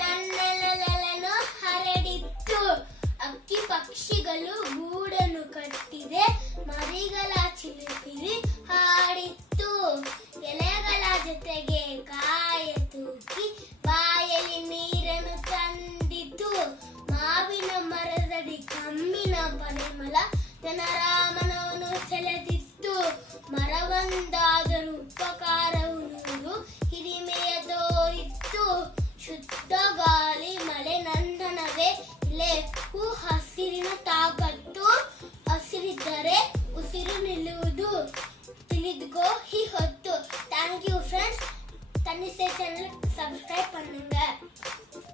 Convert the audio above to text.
ತನ್ನೆಲೆలను ಹರಡಿತ್ತು. ಅಕ್ಕಿ ಪಕ್ಷಿಗಳು ಗೂಡನ್ನು ಕಟ್ಟಿದೆ, ಮರಿಗಳ ಚಿಲಿಪಿಲಿ ಹಾಡಿತ್ತು. ಎಲೆಗಳ ಜೊತೆಗೆ ಕಾಯ ತೂಕಿ ಬಾಯಲ್ಲಿ ನೀರನ್ನು ತಂದಿತು. ಮಾವಿನ ಮರದಡಿ ಕಮ್ಮಿನ ಪರಿಮಳ ಜನರ ಮನವನ್ನು ಸೆಳೆದಿತ್ತು. ಮರವೊಂದಾದರೂ ಉಪಕಾರವು ನೂರು ಹಿರಿಮೆಯ ತೋರಿತ್ತು. ಶುದ್ಧ ಗಾಳಿ